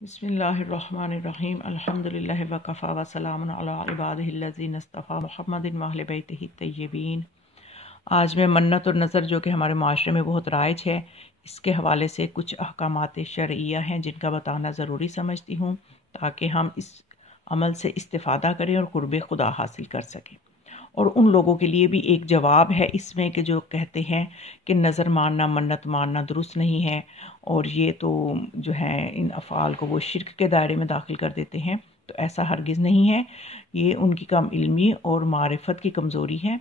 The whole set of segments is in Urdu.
بسم اللہ الرحمن الرحیم الحمدللہ وکفا وسلام علی عبادہ الذین اصطفی محمد واہل بیتہ الطیبین۔ آج میں منت اور نظر جو کہ ہمارے معاشرے میں بہت رائج ہے، اس کے حوالے سے کچھ احکامات شرعیہ ہیں جن کا بتانا ضروری سمجھتی ہوں تاکہ ہم اس عمل سے استفادہ کریں اور قرب خدا حاصل کر سکیں۔ اور ان لوگوں کے لیے بھی ایک جواب ہے اس میں کہ جو کہتے ہیں کہ نظر ماننا منت ماننا درست نہیں ہے اور یہ تو جو ہے ان افعال کو وہ شرک کے دائرے میں داخل کر دیتے ہیں، تو ایسا ہرگز نہیں ہے۔ یہ ان کی کم علمی اور معرفت کی کمزوری ہے۔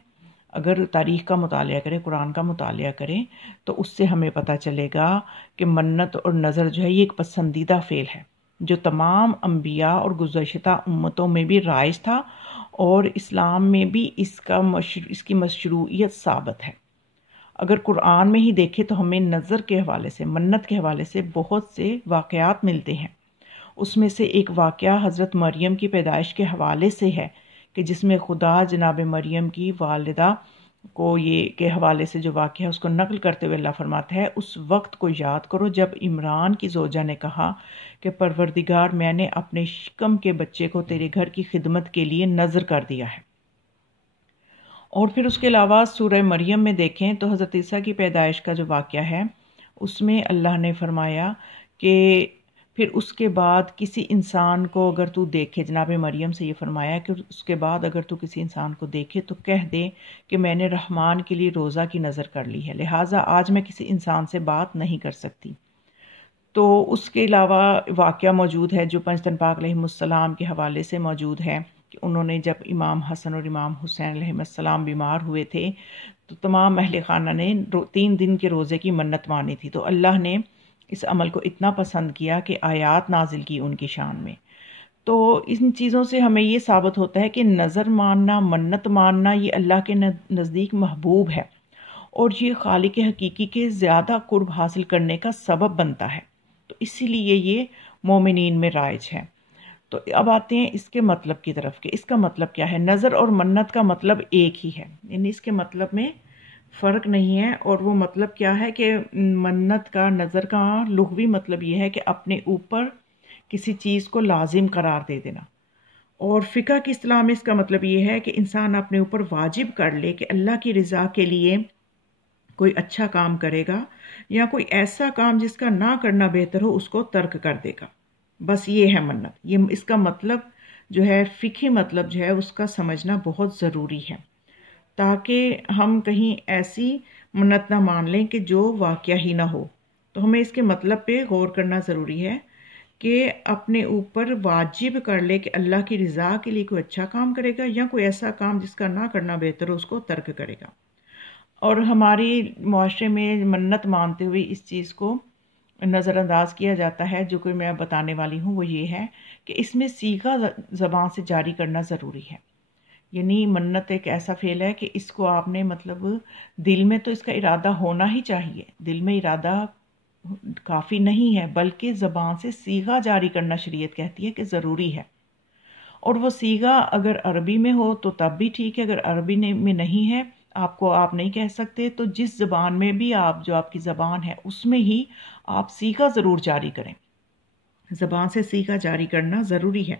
اگر تاریخ کا مطالعہ کریں، قرآن کا مطالعہ کریں تو اس سے ہمیں پتہ چلے گا کہ منت اور نظر جو ہے یہ ایک پسندیدہ فعل ہے جو تمام انبیاء اور گزشتہ امتوں میں بھی رائج تھا، اور اسلام میں بھی اس کی مشروعیت ثابت ہے۔ اگر قرآن میں ہی دیکھیں تو ہمیں نظر کے حوالے سے، منت کے حوالے سے بہت سے واقعات ملتے ہیں۔ اس میں سے ایک واقعہ حضرت مریم کی پیدائش کے حوالے سے ہے کہ جس میں خدا جناب مریم کی والدہ کو یہ کے حوالے سے جو واقعہ ہے اس کو نقل کرتے ہوئے اللہ فرماتا ہے، اس وقت کو یاد کرو جب عمران کی زوجہ نے کہا کہ پروردگار، میں نے اپنے شکم کے بچے کو تیرے گھر کی خدمت کے لیے نذر کر دیا ہے۔ اور پھر اس کے علاوہ سورہ مریم میں دیکھیں تو حضرت عیسیٰ کی پیدائش کا جو واقعہ ہے اس میں اللہ نے فرمایا کہ پھر اس کے بعد کسی انسان کو اگر تو دیکھے، جناب مریم سے یہ فرمایا کہ اس کے بعد اگر تو کسی انسان کو دیکھے تو کہہ دے کہ میں نے رحمان کے لیے روزہ کی نذر کر لی ہے، لہٰذا آج میں کسی انسان سے بات نہیں کر سکتی۔ تو اس کے علاوہ واقعہ موجود ہے جو پنجتن پاک علیہ السلام کے حوالے سے موجود ہے کہ انہوں نے جب امام حسن اور امام حسین علیہ السلام بیمار ہوئے تھے تو تمام اہل خانہ نے 3 دن کے روزے کی منت مانی تھی، تو اللہ نے اس عمل کو اتنا پسند کیا کہ آیات نازل کی ان کی شان میں۔ تو ان چیزوں سے ہمیں یہ ثابت ہوتا ہے کہ نظر ماننا، منت ماننا یہ اللہ کے نزدیک محبوب ہے اور یہ خالق حقیقی کے زیادہ قرب حاصل کرنے کا سبب بنتا ہے، تو اسی لیے یہ مومنین میں رائج ہے۔ تو اب آتے ہیں اس کے مطلب کی طرف کہ اس کا مطلب کیا ہے۔ نظر اور منت کا مطلب ایک ہی ہے، یعنی اس کے مطلب میں فرق نہیں ہے۔ اور وہ مطلب کیا ہے کہ منت کا، نظر کا لغوی مطلب یہ ہے کہ اپنے اوپر کسی چیز کو لازم قرار دے دینا، اور فقہ کی اصطلاح میں اس کا مطلب یہ ہے کہ انسان اپنے اوپر واجب کر لے کہ اللہ کی رضا کے لیے کوئی اچھا کام کرے گا یا کوئی ایسا کام جس کا نہ کرنا بہتر ہو اس کو ترک کر دے گا۔ بس یہ ہے منت۔ یہ اس کا مطلب جو ہے، فقہی مطلب جو ہے اس کا سمجھنا بہت ضروری ہے تاکہ ہم کہیں ایسی منت نہ مان لیں کہ جو واقعہ ہی نہ ہو۔ تو ہمیں اس کے مطلب پہ غور کرنا ضروری ہے کہ اپنے اوپر واجب کر لے کہ اللہ کی رضا کے لیے کوئی اچھا کام کرے گا یا کوئی ایسا کام جس کا نہ کرنا بہتر ہو اس کو ترک کرے گا۔ اور ہماری معاشرے میں منت مانتے ہوئے اس چیز کو نظر انداز کیا جاتا ہے، جو کہ میں اب بتانے والی ہوں وہ یہ ہے کہ اس میں صیغہ زبان سے جاری کرنا ضروری ہے۔ یعنی منت ایک ایسا فعل ہے کہ اس کو آپ نے مطلب دل میں تو اس کا ارادہ ہونا ہی چاہیے، دل میں ارادہ کافی نہیں ہے بلکہ زبان سے صیغہ جاری کرنا شریعت کہتی ہے کہ ضروری ہے۔ اور وہ صیغہ اگر عربی میں ہو تو تب بھی ٹھیک ہے، اگر عربی میں نہیں ہے، آپ نہیں کہہ سکتے، تو جس زبان میں بھی جو آپ کی زبان ہے اس میں ہی آپ صیغہ ضرور جاری کریں۔ زبان سے صیغہ جاری کرنا ضروری ہے۔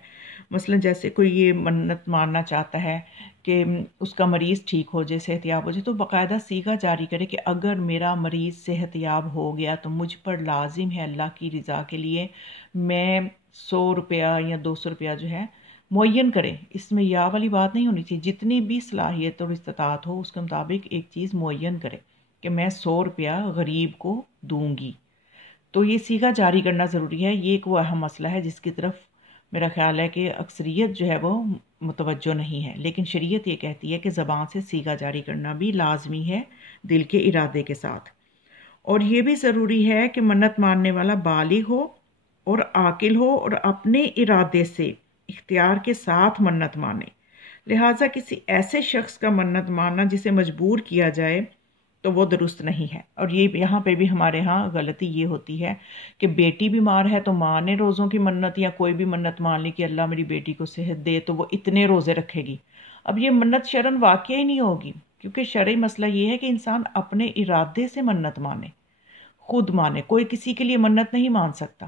مثلا جیسے کوئی یہ منت ماننا چاہتا ہے کہ اس کا مریض ٹھیک ہو جائے، صحت یاب ہو جائے، تو باقاعدہ صیغہ جاری کرے کہ اگر میرا مریض صحت یاب ہو گیا تو مجھ پر لازم ہے اللہ کی رضا کے لیے میں 100 روپیہ یا 200 روپیہ جو ہے معین کریں۔ اس میں یا والی بات نہیں ہونی چاہیے، جتنی بھی صلاحیت اور استطاعت ہو اس کے مطابق ایک چیز معین کرے کہ میں 100 روپیہ غریب کو دوں گی۔ تو یہ صیغہ جاری کرنا ضروری ہے۔ یہ ایک وہ اہم مسئلہ ہے جس کی طرف میرا خیال ہے کہ اکثریت جو ہے وہ متوجہ نہیں ہے، لیکن شریعت یہ کہتی ہے کہ زبان سے صیغہ جاری کرنا بھی لازمی ہے دل کے ارادے کے ساتھ۔ اور یہ بھی ضروری ہے کہ منت ماننے والا بالغ ہو اور عاقل ہو اور اپنے ارادے سے، اختیار کے ساتھ منت مانے۔ لہٰذا کسی ایسے شخص کا منت ماننا جسے مجبور کیا جائے تو وہ درست نہیں ہے۔ اور یہ یہاں پہ بھی ہمارے ہاں غلطی یہ ہوتی ہے کہ بیٹی بیمار ہے تو ماں نے روزوں کی منت یا کوئی بھی منت مان لی کہ اللہ میری بیٹی کو صحت دے تو وہ اتنے روزے رکھے گی۔ اب یہ منت شرعاً واقع ہی نہیں ہوگی، کیونکہ شرعی مسئلہ یہ ہے کہ انسان اپنے ارادے سے منت مانے، خود مانے، کوئی کسی کے لیے منت نہیں مان سکتا۔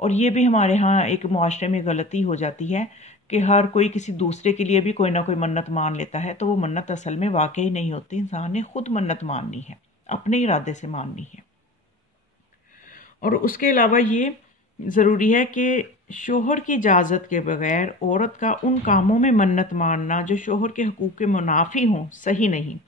اور یہ بھی ہمارے ہاں ایک معاشرے میں غلطی ہو جاتی ہے کہ ہر کوئی کسی دوسرے کے لیے بھی کوئی نہ کوئی منت مان لیتا ہے، تو وہ منت اصل میں واقعی نہیں ہوتی، انسان نے خود منت ماننی ہے، اپنے ارادے سے ماننی ہے۔ اور اس کے علاوہ یہ ضروری ہے کہ شوہر کی اجازت کے بغیر عورت کا ان کاموں میں منت ماننا جو شوہر کے حقوق کے منافی ہوں صحیح نہیں،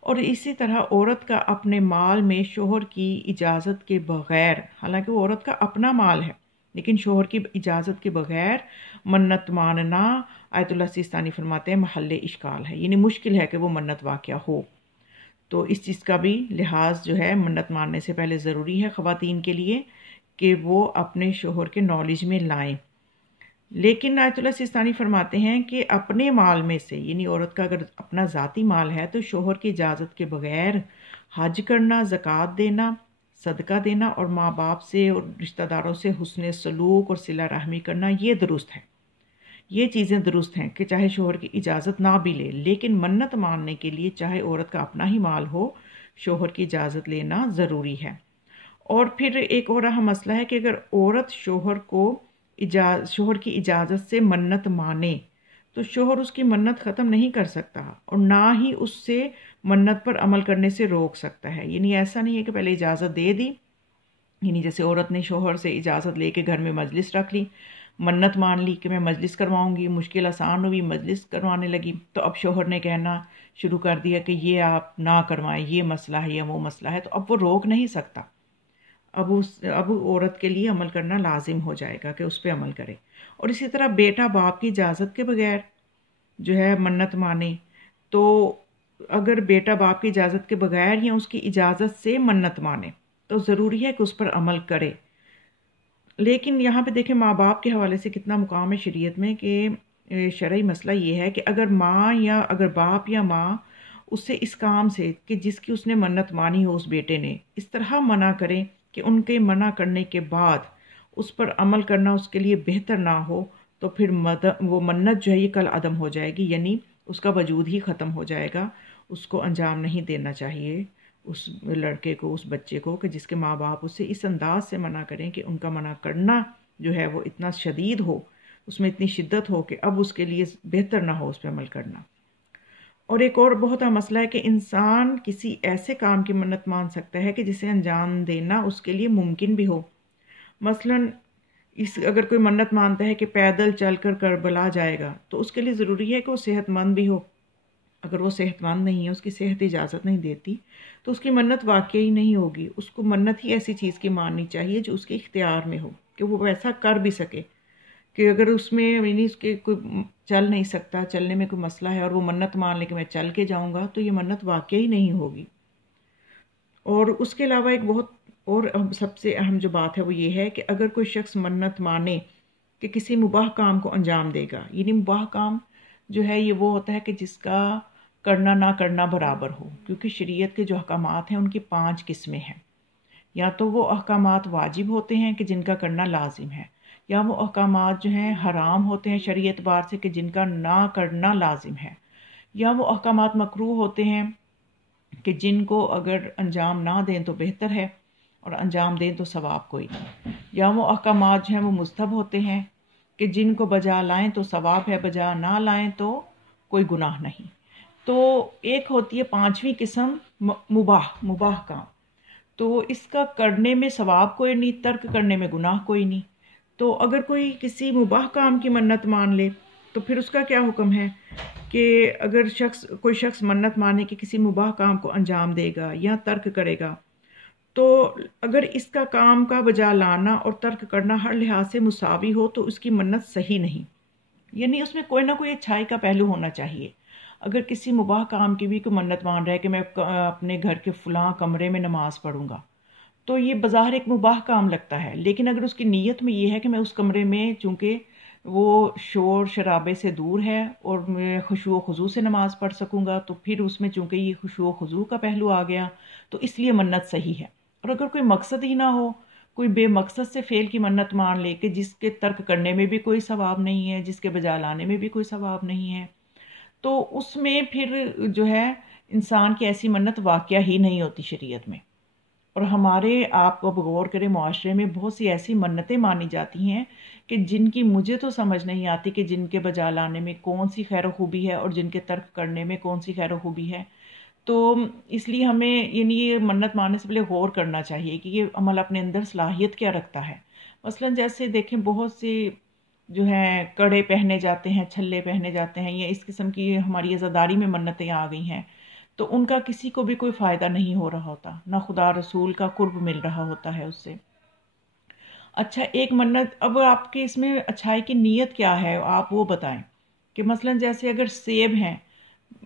اور اسی طرح عورت کا اپنے مال میں شوہر کی اجازت کے بغیر، حالانکہ وہ عورت کا اپنا مال ہے لیکن شوہر کی اجازت کے بغیر منت ماننا، آیت اللہ سیستانی فرماتے ہیں محل اشکال ہے، یعنی مشکل ہے کہ وہ منت واقعہ ہو۔ تو اس چیز کا بھی لحاظ جو ہے منت ماننے سے پہلے ضروری ہے خواتین کے لیے کہ وہ اپنے شوہر کے نالج میں لائیں۔ لیکن آیت اللہ سیستانی فرماتے ہیں کہ اپنے مال میں سے، یعنی عورت کا اگر اپنا ذاتی مال ہے تو شوہر کی اجازت کے بغیر حج کرنا، زکوٰۃ دینا، صدقہ دینا اور ماں باپ سے اور رشتہ داروں سے حسن سلوک اور صلہ رحمی کرنا، یہ درست ہے، یہ چیزیں درست ہیں کہ چاہے شوہر کی اجازت نہ بھی لے، لیکن منت ماننے کے لیے چاہے عورت کا اپنا ہی مال ہو، شوہر کی اجازت لینا ضروری ہے۔ اور پھر ایک اور اہم مسئلہ ہے کہ اگر عورت شوہر کی اجازت سے منت مانے تو شوہر اس کی منت ختم نہیں کر سکتا اور نہ ہی اس سے منت پر عمل کرنے سے روک سکتا ہے، یعنی ایسا نہیں ہے کہ پہلے اجازت دے دی، یعنی جیسے عورت نے شوہر سے اجازت لے کے گھر میں مجلس رکھ لی، منت مان لی کہ میں مجلس کرواؤں گی، مشکل آسان ہوئی، مجلس کروانے لگی، تو اب شوہر نے کہنا شروع کر دیا کہ یہ آپ نہ کروائیں، یہ مسئلہ ہے یا وہ مسئلہ ہے، تو اب وہ روک نہیں سکتا، اب عورت کے لیے عمل کرنا لازم ہو جائے گا کہ اس پہ عمل کرے۔ اور اسی طرح بیٹا باپ کی اجازت کے بغیر جو ہے منت مانے، تو اگر بیٹا باپ کی اجازت کے بغیر یا اس کی اجازت سے منت مانے تو ضروری ہے کہ اس پر عمل کرے۔ لیکن یہاں پہ دیکھیں ماں باپ کے حوالے سے کتنا مقام ہے شریعت میں کہ شرعی مسئلہ یہ ہے کہ اگر باپ یا ماں اس سے اس کام سے کہ جس کی اس نے منت مانی ہو اس بیٹے نے، اس طرح منع کریں کہ ان کے منع کرنے کے بعد اس پر عمل کرنا اس کے لیے بہتر نہ ہو، تو پھر وہ منت جو ہے یہ کل عدم ہو جائے گی، یعنی اس کا وجود ہی ختم ہو جائے گا، اس کو انجام نہیں دینا چاہیے اس لڑکے کو، اس بچے کو، کہ جس کے ماں باپ اسے اس انداز سے منع کریں کہ ان کا منع کرنا جو ہے وہ اتنا شدید ہو، اس میں اتنی شدت ہو کہ اب اس کے لیے بہتر نہ ہو اس پہ عمل کرنا۔ اور ایک اور بہت اہم مسئلہ ہے کہ انسان کسی ایسے کام کی منت مان سکتا ہے کہ جسے انجام دینا اس کے لیے ممکن بھی ہو۔ مثلاً اگر کوئی منت مانتا ہے کہ پیدل چل کر کربلا جائے گا تو اس کے لیے ضروری ہے کہ وہ صحت مند بھی ہو، اگر وہ صحت مند نہیں ہے، اس کی صحت اجازت نہیں دیتی تو اس کی منت واقعی نہیں ہوگی، اس کو منت ہی ایسی چیز کی ماننی چاہیے جو اس کے اختیار میں ہو کہ وہ ویسا کر بھی سکے، کہ اگر اس میں یعنی اس کے کوئی چل نہیں سکتا، چلنے میں کوئی مسئلہ ہے اور وہ منت مان لے کہ میں چل کے جاؤں گا تو یہ منت واقعی نہیں ہوگی۔ اور اس کے علاوہ ایک بہت اور سب سے اہم جو بات ہے وہ یہ ہے کہ اگر کوئی شخص منت مانے کہ کسی مباح کام کو انجام دے گا، یعنی مباح کام جو ہے یہ وہ ہوتا ہے کہ جس کا کرنا نہ کرنا برابر ہو، کیونکہ شریعت کے جو احکامات ہیں ان کی 5 قسمیں ہیں، یا تو وہ احکامات واجب ہوتے ہیں کہ جن کا کرنا لازم ہے، یا وہ احکامات جو ہیں حرام ہوتے ہیں شرعی اعتبار سے کہ جن کا نہ کرنا لازم ہے، یا وہ احکامات مکروہ ہوتے ہیں کہ جن کو اگر انجام نہ دیں تو بہتر ہے اور انجام دیں تو ثواب کوئی نہیں، یا وہ احکامات جو ہیں وہ مستحب ہوتے ہیں کہ جن کو بجا لائیں تو ثواب ہے، بجا نہ لائیں تو کوئی گناہ نہیں۔ تو ایک ہوتی ہے 5ویں قسم مباح کام، تو اس کا کرنے میں ثواب کوئی نہیں، ترک کرنے میں گناہ کوئی نہیں۔ تو اگر کوئی کسی مباح کام کی منت مان لے تو پھر اس کا کیا حکم ہے کہ اگر کوئی شخص منت مانے کہ کسی مباح کام کو انجام دے گا یا ترک کرے گا، تو اگر اس کا کام کا بجا لانا اور ترک کرنا ہر لحاظ سے مساوی ہو تو اس کی منت صحیح نہیں، یعنی اس میں کوئی نہ کوئی اچھائی کا پہلو ہونا چاہیے۔ اگر کسی مباح کام کی بھی کوئی منت مان رہا ہے کہ میں اپنے گھر کے فلاں کمرے میں نماز پڑھوں گا، تو یہ بظاہر ایک مباح کام لگتا ہے، لیکن اگر اس کی نیت میں یہ ہے کہ میں اس کمرے میں چونکہ وہ شور شرابے سے دور ہے اور میں خشوع و خضوع سے نماز پڑھ سکوں گا، تو پھر اس میں چونکہ یہ خشوع و خضوع کا پہلو آ گیا تو اس لیے منت صحیح ہے۔ اور اگر کوئی مقصد ہی نہ ہو، کوئی بے مقصد سے فعل کی منت مان لے کہ جس کے ترک کرنے میں بھی کوئی ثواب نہیں ہے، جس کے بجا لانے میں بھی کوئی ثواب نہیں ہے، تو اس میں پھر جو ہے انسان کی ایسی منت واقعہ ہی نہیں ہوتی شریعت میں۔ اور ہمارے آپ کو غور کریں معاشرے میں بہت سی ایسی منتیں مانی جاتی ہیں کہ جن کی مجھے تو سمجھ نہیں آتی کہ جن کے بجا لانے میں کون سی خیر و خوبی ہے اور جن کے ترک کرنے میں کون سی خیر و خوبی ہے۔ تو اس لیے ہمیں یعنی یہ منت ماننے سے پہلے غور کرنا چاہیے کہ یہ عمل اپنے اندر صلاحیت کیا رکھتا ہے۔ مثلا جیسے دیکھیں بہت سے جو ہیں کڑے پہنے جاتے ہیں، چھلے پہنے جاتے ہیں، یا اس قسم کی ہماری عزاداری میں منتیں آ گئی ہیں، تو ان کا کسی کو بھی کوئی فائدہ نہیں ہو رہا ہوتا، نہ خدا رسول کا قرب مل رہا ہوتا ہے اس سے۔ اچھا ایک منت، اب آپ کے اس میں اچھائی کی نیت کیا ہے آپ وہ بتائیں کہ مثلا جیسے اگر سیب ہیں،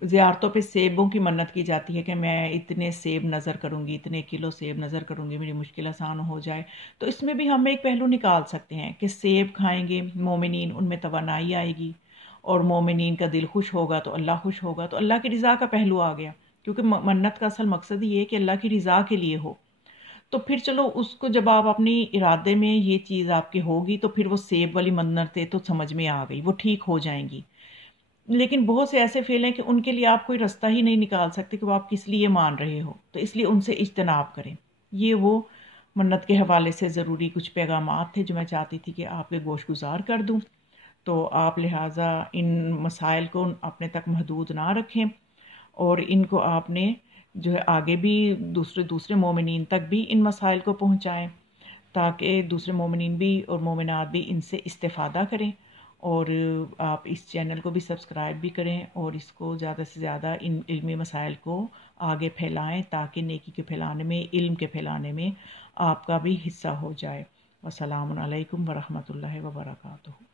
زیارتوں پہ سیبوں کی منت کی جاتی ہے کہ میں اتنے سیب نظر کروں گی، اتنے کلو سیب نظر کروں گی، میری مشکل آسان ہو جائے۔ تو اس میں بھی ہم ایک پہلو نکال سکتے ہیں کہ سیب کھائیں گے مومنین، ان میں توانائی آئے گی، اور مومنین کا دل خوش ہوگا تو اللہ خوش ہوگا، تو اللہ کی رضا کا پہلو آ گیا، کیونکہ منت کا اصل مقصد یہ ہے کہ اللہ کی رضا کے لیے ہو۔ تو پھر چلو اس کو جب آپ اپنی ارادے میں یہ چیز آپ کی ہوگی تو پھر وہ سیب والی منتیں تو سمجھ میں آ گئی، وہ ٹھیک ہو جائیں گی۔ لیکن بہت سے ایسے فعل ہیں کہ ان کے لیے آپ کوئی رستہ ہی نہیں نکال سکتے کہ وہ آپ کس لیے مان رہے ہو، تو اس لیے ان سے اجتناب کریں۔ یہ وہ منت کے حوالے سے ضروری کچھ پیغامات تھے جو میں چاہتی تھی کہ آپ کے گوش گزار کر دوں۔ تو آپ لہٰذا ان مسائل کو اپنے تک محدود نہ رکھیں، اور ان کو آپ نے جو ہے آگے بھی دوسرے مومنین تک بھی ان مسائل کو پہنچائیں، تاکہ دوسرے مومنین بھی اور مومنات بھی ان سے استفادہ کریں۔ اور آپ اس چینل کو بھی سبسکرائب بھی کریں اور اس کو زیادہ سے زیادہ ان علمی مسائل کو آگے پھیلائیں، تاکہ نیکی کے پھیلانے میں، علم کے پھیلانے میں آپ کا بھی حصہ ہو جائے۔ والسلام علیکم ورحمۃ اللہ وبرکاتہ۔